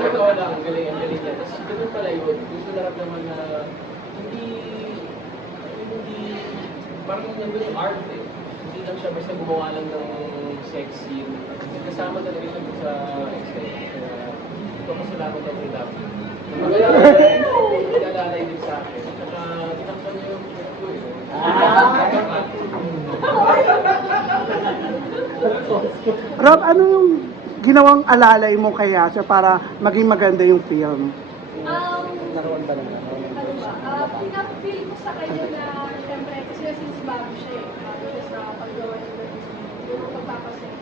Ikaw lang, ang galing niya. Tapos ganun pala yun. Gusto naramdaman na hindi, parang nandun yung art eh. Hindi lang siya basta gumawa lang ng sex scene. Kasama talaga siya sa extent. Ito kasalamat ako yung love. Nag-alalay din sa akin. Saka tinakpan niya yung ko eh. Rob, ano yung ginawang alalay mo kaya siya para maging maganda yung film? Naroon ba naman? Ano ba? Pinapili ko sa kanya na, siyempre, kasi since bago siya bago siya sa paggawa ng yung pagpapaset.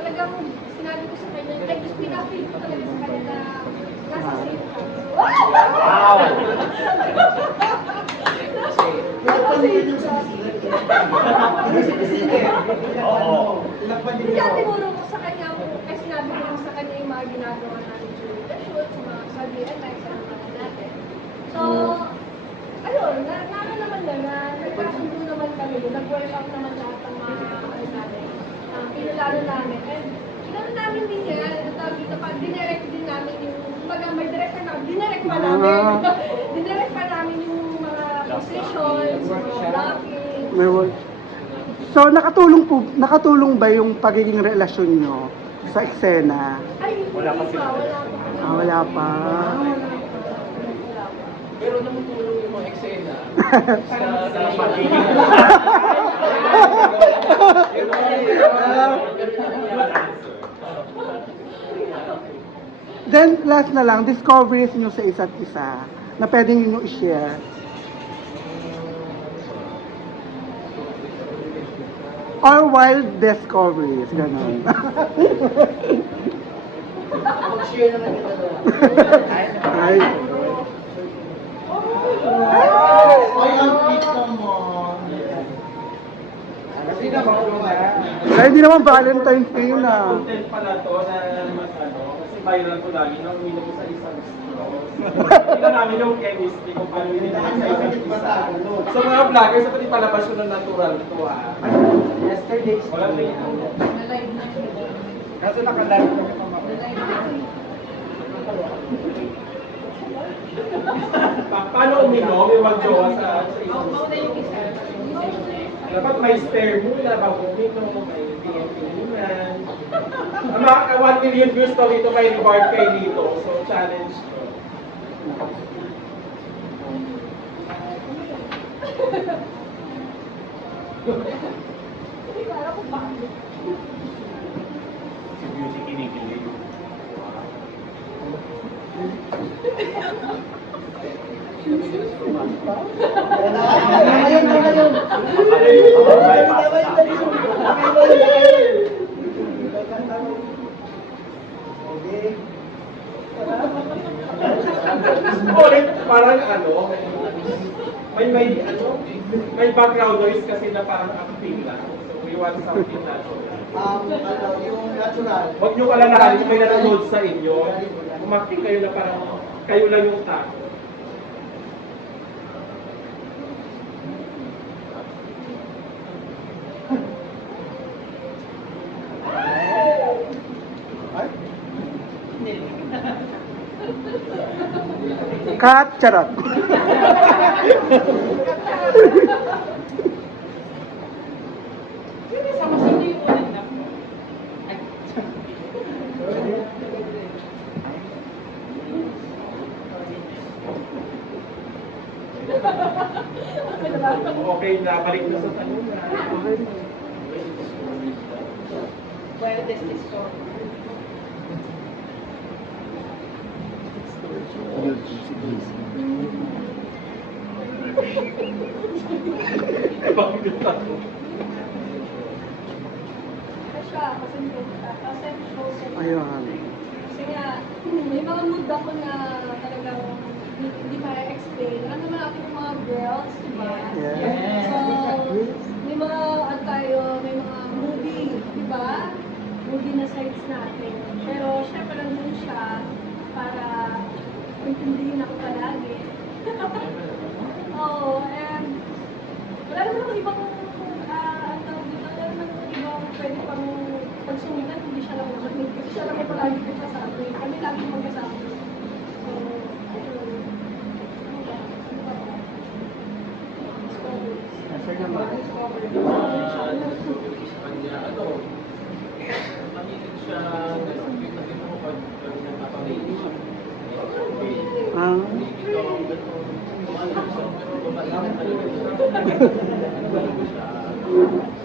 Talagang sinabi ko sa kanya, pinapili ko talaga sa kanya na nasa safe house. Wow! Oo. Kaya tinulong ko sa kanya, kasi sinabi ko lang sa kanya yung mga ginagawa natin during the shoot, sa mga sabihan na example natin. So, ayun, naman na, nagkasundo naman kami, nag-work out naman lahat ng mga natin, pinulalo namin. And, gano'n namin din yan, dinirect din namin yung, may director na, dinirect pa namin. Dinirect pa namin yung mga positions, mga blocking. So nakatulong ba yung pagiging relasyon nyo sa eksena? Ay, Wala pa sila. Wala pa. Pero namutulong yung mga eksena sa pagiging. Then last na lang, discoveries nyo sa isa't isa na pwede nyo i-share. Or wild discoveries, gano'n. Mag-share naman yung dalawa. Ay, Ay, ang pizza mo. Kasi naman kaya hindi naman Valentine's Day na. Content pala to na mas kasi viral ko lagi nang uminom ko sa isang straw. Tingnan namin yung chemistry kung paano yun sa isang isa. Sa mga vloggers, dapat ipalabas ko ng natural to Yesterday. Walang link. Kaso nakalive ko pa Paano uminom yung magjowa sa isang straw? Dapat may stare muna bago uminom, may PMP muna. Ang mga 1 million views to dito kay Bart kay Lito. So, challenge ko. Si Beauty kinikilig. Ngayon. Ulit, parang may background noise kasi na parang acting lang. So, we want something natural. Yung natural. Huwag nyo kalalahan kung may nanonood sa inyo. Umakting kayo na parang kayo lang yung tao. Cut, charot. Okay na, balik na sa tanong na. Well, this is so. Bakit ako? Siya, kasi Ayun. kasi nga, may mga mood ako na talagang hindi ma-explain. Ano naman natin yung mga girls, di ba? Yes. So, may mga, may mga movie, di ba? Movie na sides natin. Pero, syempre nandun siya para intindihin ako palagi. Oo, and wala naman akong ibang, wala naman akong ibang pwede pang pagsungitan, hindi siya siya lang naman. Kasi siya lang ang palagi nagsasabi. Kami lagi magkasama. So, ayun. Ano ba? Sir naman. sa kanya, mahilig siya, nakita mo pag nagpapamili siya. Ah. Dito ang pero babae na talaga siya.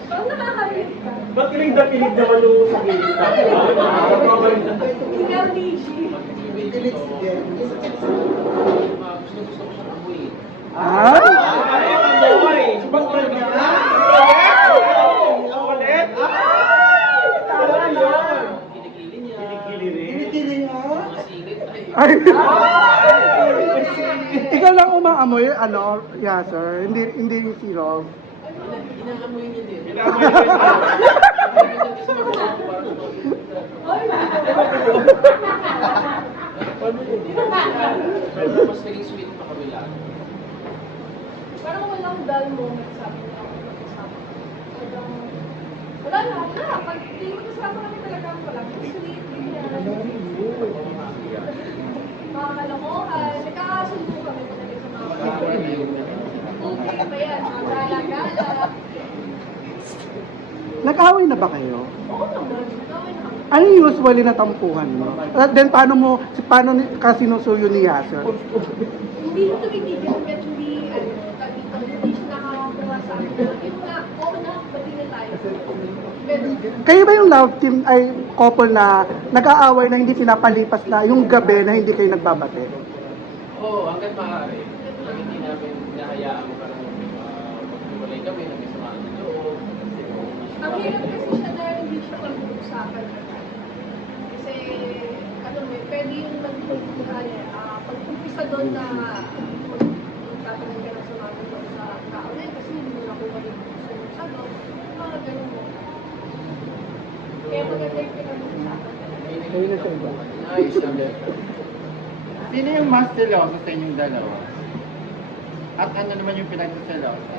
Parang nakakarit ka. Ba't kilig na kilig naman yung sa kilig ka? Ikaw, DJ. Kilig sige. Gusto ko siyang amuyin. Ah? Ay, amoy! Ba't kilig niya? Ulit? Ay! Tama yun! Kilikili niya. Kilikili rin. Kilikili nga. Mga singit. Ay, Ikaw lang umaamoy, ano, Yasser? Hindi si Rob. inaamoy niya din. Inamoy rin. Kasi mabuhay parang pero mas naging sweet pa kami lahat. Parang walang dull moment sa amin ako magkasama. Talagang, wala na, wala. Pag hindi magkasama kami talaga ang walang sweet, ganyan. Mga kalokohan, nagkakasundo kami talaga sa mga kalokohan. Okay ba yan? Mga gala-gala. Nag-away na ba kayo? Oo naman, gawin na kami. Ano yung usually na tampuhan mo? At then, paano ka sinusuyo ni Yasser? Hindi mo tumitigil hanggang hindi, hindi siya nakakakuha sa akin. Yung nga, oo na, pati na tayo. Pero, Kayo ba yung love team ay couple na nag-aaway na hindi pinapalipas na yung gabi na hindi kayo nagbabate? Oo, hanggat maaari. Pag hindi namin hinahayaan parang maghiwalay kami, nagkasamaan ng loob. ang hirap kasi siya na hindi siya pag-uusapan. Kasi, ano mo, pwede yung pag-umpisa doon na magtatanong ka ng sumagot doon sa tao na yun kasi hindi mo nakuha yung gusto mong sagot. Mga ganun mo. Kaya maganda yung pinag-uusapan talaga. Kayo na sa iba. Ayos kami. Sino yung mas seloso sa inyong dalawa? At ano naman yung pinagsaselosa?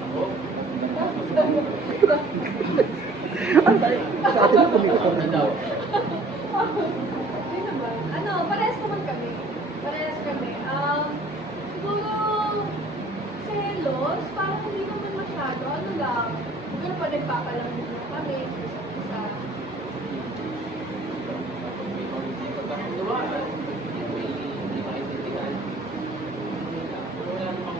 Ako? Sa atin na kumikita Ano daw? Hindi naman. Ano, parehas naman kami. Parehas kami. Siguro, selos, parang hindi naman masyado. Ano lang, siguro pa nagpapalambot na kami. Isa. May konti pagkakunawaan, may hindi makaintindihan. Wala namang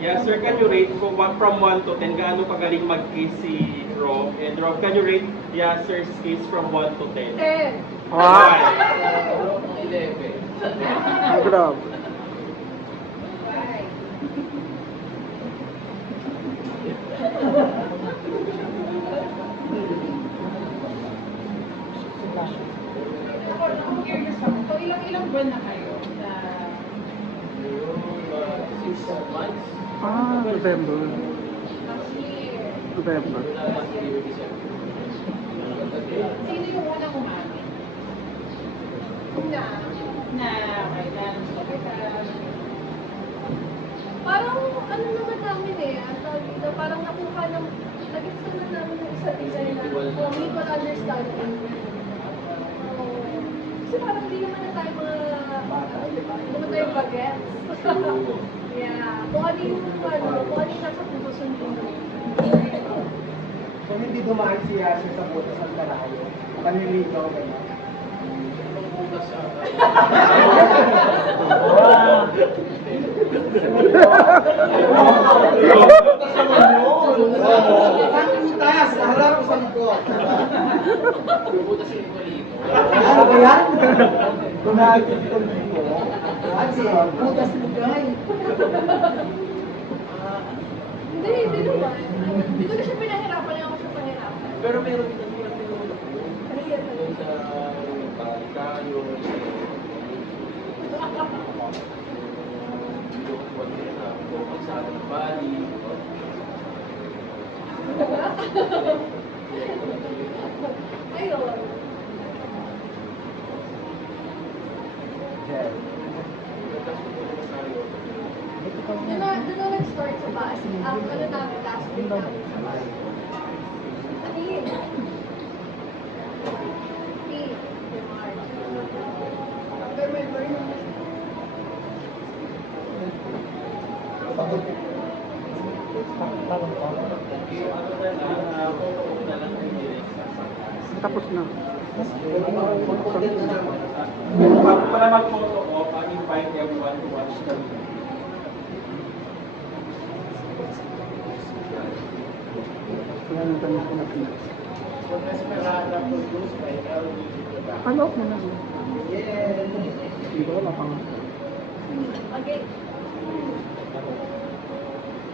Yes, sir, can you rate from 1 to 10, gaano kagaling mag-kiss si Rob? And Rob, can you rate Yasser's kiss from 1 to 10? 10. Ah, 11. grabe. Ako curious ako. So, ilang buwan na kayo na 6 months. Ah, November. last year? November. Last year, December. Sino yung unang umamin? Na, Na kailan sa kita? parang ano naman namin ang tawag dito, parang nakuha ng, nag-extend na namin ng isa't isa na mutual understanding. Kasi parang hindi naman na tayo mga, di ba? Hindi naman tayo bagets. Yeah. Kung ano yung nasa puso sundin mo. So hindi dumaan si Yasser sa butas ng karayo. Paniligaw ka na. Anong butas sa... Saan butas? Sa harap o sa likod? Butas yung palito. Ano ba yan? Tumagin ko dito. Kasi, butas mo guys. Hindi naman. Hindi ko na siya pinahirapan, ako siya pahirapan. Pero meron din ang tinulong ko. Mahirap na Yung sa tayo, sa Bali. Ayun. Yun na, bus. Ang ano namin, last week namin sa bus. Ano yun? Remember yun? Tapos na. Para mag-photo op, I invite everyone to watch the video. Wala nang tanong ko na pinas. Ano ako na? Dito wala pang. Okay.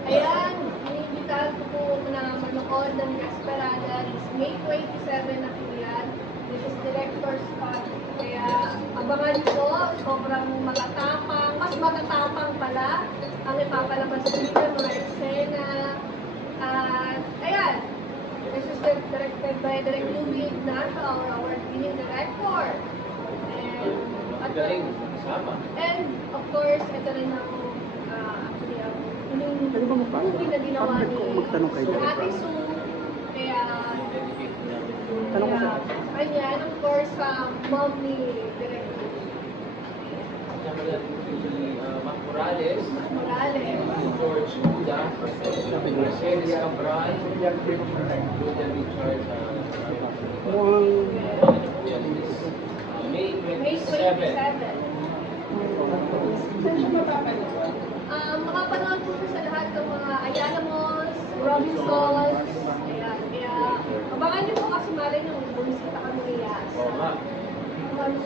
Ayan, iniimbitahan ko po na manood ng Gasparada. It's May 27 na po yan. This is Director's Cut. Kaya abangan niyo po, sobrang matatapang, mas matatapang pala ang ipapalabas dito, mga eksena. At ayan, this is directed by Direk Louie Ignacio, our award-winning director. Ang galing, kasama. And of course, ito rin ang actually ang huling Pwede ba magpano? movie na ginawa Bakit ko magtanong kay Direk? Ate Sue. Kaya, Tanong ko sa kanya, and of course, sa mom ni Direk Kasama natin si Mac Morales, Morales. George Buda, Mercedes Cabral, Julian Richards, mukhang May May 27. 27. Saan siya mapapanood? Makapanood po siya sa lahat ng mga Ayala Malls, Robinsons. Ayan, kaya abangan niyo po kasi malay nyo, bumisita kami ni Yas. Oo nga, Ano,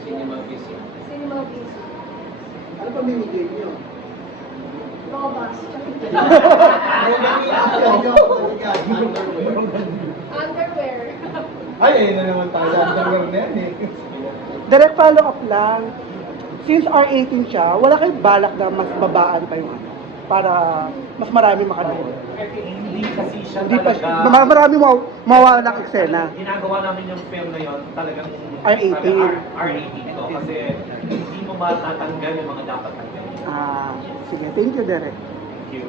cinema visit. Cinema visit. Ano pa binigay niyo? Robas. Underwear. Ay, ayun na naman tayo. Underwear na yan eh. direct follow up lang. Since R18 siya, wala kayong balak na mas babaan pa yung ano, para mas marami makanood. Hindi kasi siya Hindi pa talaga, marami mawala ng eksena. ginagawa namin yung film na yon talagang R18. R18 ito kasi hindi mo matatanggal yung mga dapat tanggalin. Sige, thank you, Derek. Thank you.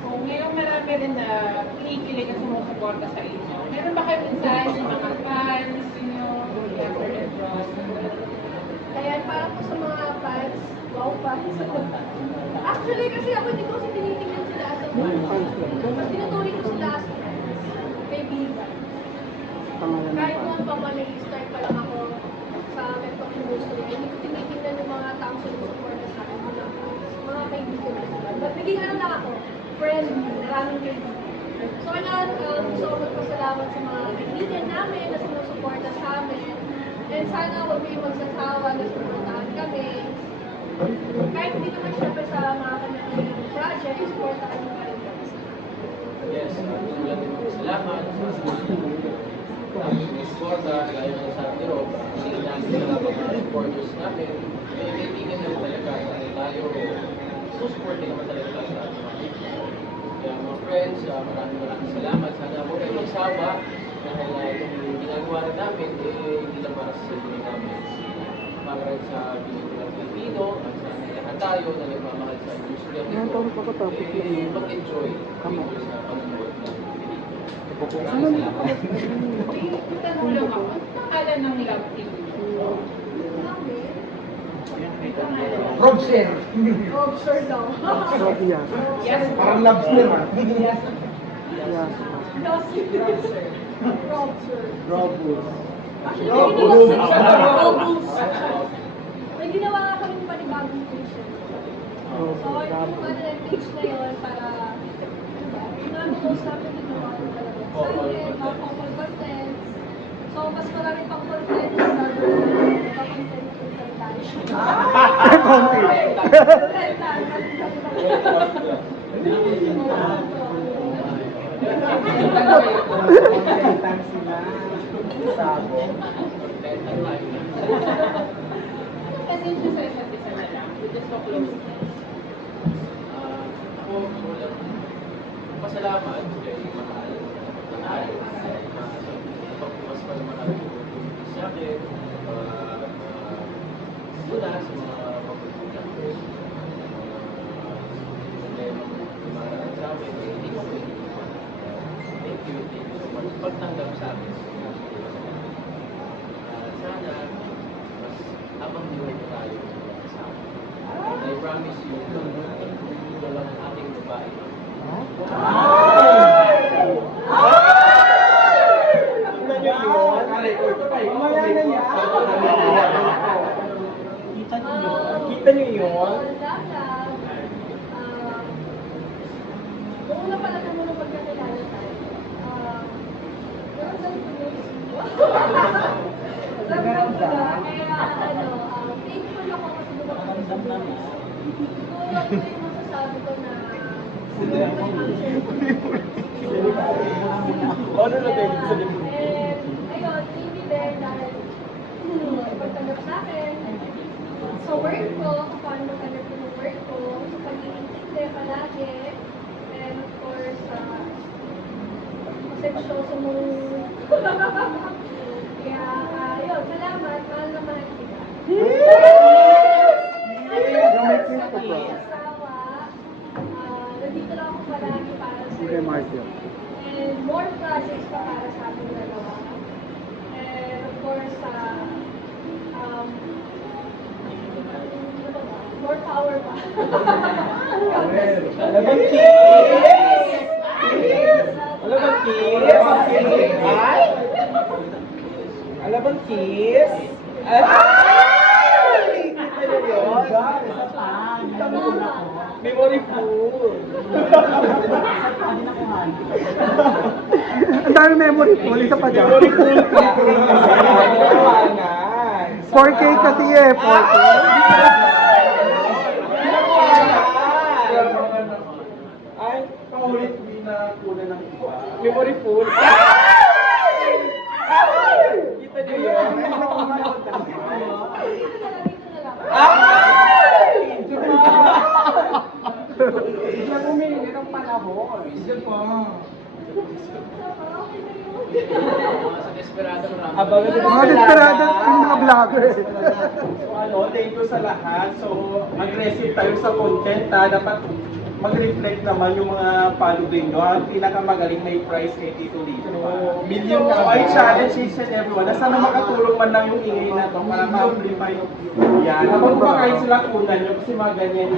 So, ngayon marami rin na kinikilig at sumusuporta sa inyo. Meron ba kayong mensahe sa mga fans ninyo? After and Ross? Ayan, para po sa mga fans, wow fans. Actually, kasi ako hindi ko kasi tinitingnan sila as a fans. Mas tinuturing ko sila as kaibigan. Pangalan ng Kahit fan. noon pa man nag-start pa lang ako sa Mentok Industry, hindi ko tinitingnan yung mga taong sumusuporta sa akin. Mga kaibigan ko sila. But naging ano lang ako, friend, maraming kaibigan. So, ayan, gusto ko magpasalamat sa mga kaibigan namin na sumusuporta sa amin. And sana huwag kayong magsasawa na suportahan kami. Kahit hindi naman syempre sa mga kanyang project, supportahan nyo pa rin kami. Yes, tulad din po salamat sa suporta, gaya ng sa Tiro, hindi namin sa mga supporters namin, kaibigan naman talaga tayo, susupport din naman talaga tayo sa ating mga kaibigan. Kaya mga friends, maraming salamat. Sana po kayo magsawa dahil yung ginagawa rin namin, hindi lang para sa sarili namin. Para rin sa Pilipinas Pilipino at sa lahat tayo na nagmamahal sa industriya Ngayon taon pa katapos lang yun. mag-enjoy Tama. sa panonood ng pelikula. Ano? May tanong lang ako. Ano pangalan ng love team? Rob Sher. Oh, sure daw. Sophia. Yes. Parang lobster ah. Yes. Robus. Actually, Robus. Robus. May ginawa nga kami ng panibagong station. So, yung ano page na yun para, post namin dito mga talaga. Content, mga couple contents. So, mas marami pang content yung gagawin. Content yung Konti. Time sila. Sabo. Kasi siya sa isa't isa na lang. Just so close. Ako, pasalamat kay Mahal. Mas pa naman ako sa akin. Mula sa mga magugulang ko. pagtanggap sa akin. Sana, mas habang buhay pa tayo sa akin. I promise you, ito lang ang ating babae. Mamaya na yan. Kita niyo yun? Noong una pala na muna pagkakilala tayo, meron sa'yo kaya thankful ako kasi dumating sa buhay. Siguro ako yung masasabi ko na Ano na tayo sa libro? and ayun, maybe there dahil pagtanggap sa akin, sa work ko, kung paano magtanggap ko ng work ko, sa pag-iintindi palagi, and of course, pasensyoso mong kaya, ayun, salamat, mahal na mahal kita. Asawa, nandito lang ako palagi para sa iyo. And more projects pa para sa ating dalawa. And of course, more power pa. Alam bang kiss? Alam bang kiss? Ay! Alam bang kiss? Ay! Kita niyo yun? Memory full. Ang dami memory full, isa pa dyan. Memory full ka. 4K kasi eh, 4K. Ay, Paulit hindi na kunan ng iba. memory full. Ay! Kita niyo yun? Ay! Bigla bumili ng panahon. Sa desperado marami. Abang Mga desperado yung mga vlogger. So thank you sa lahat. So, aggressive tayo sa content ha. Dapat mag-reflect naman yung mga following nyo. Ang pinakamagaling may prize kay Tito Lito. Million So, I challenge each and everyone na sana makatulong man lang yung ingay na to para ma-amplify yan. Habang kumakain sila kunan nyo kasi mga ganyan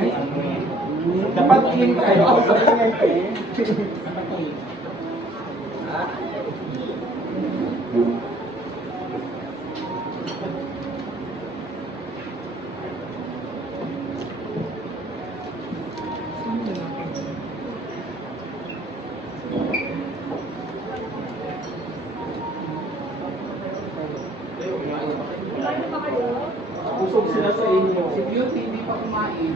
yung dapat clean kayo. Ganyan kayo. Kumain pa kayo? Usog sila sa inyo. Si Beauty hindi pa kumain.